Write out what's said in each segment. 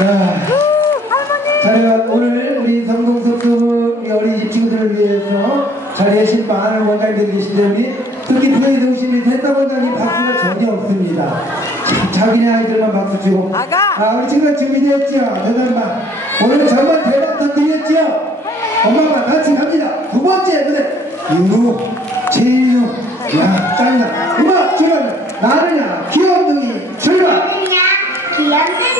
네. 자, 저희가 오늘 우리 성동서부 어린이집 친구들을 위해서 자리하신 많은 원장님들이 계신데 우리 특히 부장이 동신이 됐다 원장님 박수가 전혀 없습니다. 자기네 아이들만 박수 치고 아가! 아, 우리 친구가 준비됐죠? 대단만 오늘 정말 대박 터뜨렸죠? 엄마가 같이 갑니다. 두 번째 노래 유로 제유 야 짱이다. 음악 출연 나르냐 귀염둥이 출발 나르냐 귀염둥이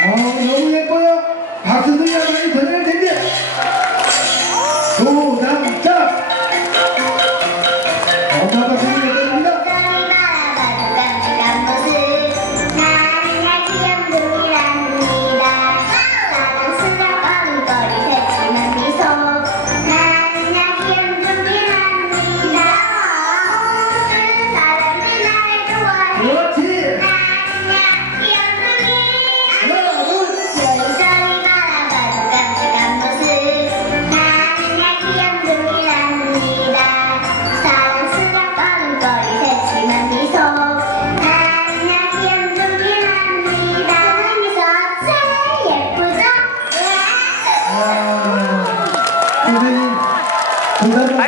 어, 너무 예뻐요. 박수 소리가 많이 전해야 됩니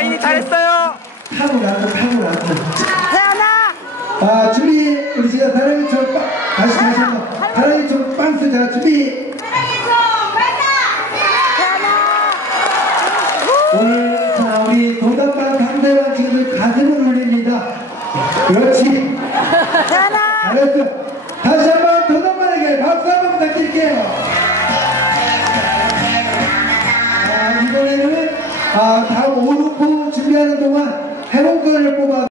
아이니 잘했어요. 탕후라도 탕후라도. 태연아! 아, 준비. 우리 진짜 다랑이 좀 빵. 다시 다시 한번. 좀 빵스. 자, 준비. 오늘 자 우리 도담반 상대방 지금 가슴을 올립니다. 그렇지. 태연아! 잘했어. 다시 한번 도담반에게 박수 한번 부탁드릴게요. 아, 이번에는 아, 다음 준비 하는 동안 해본권을 뽑아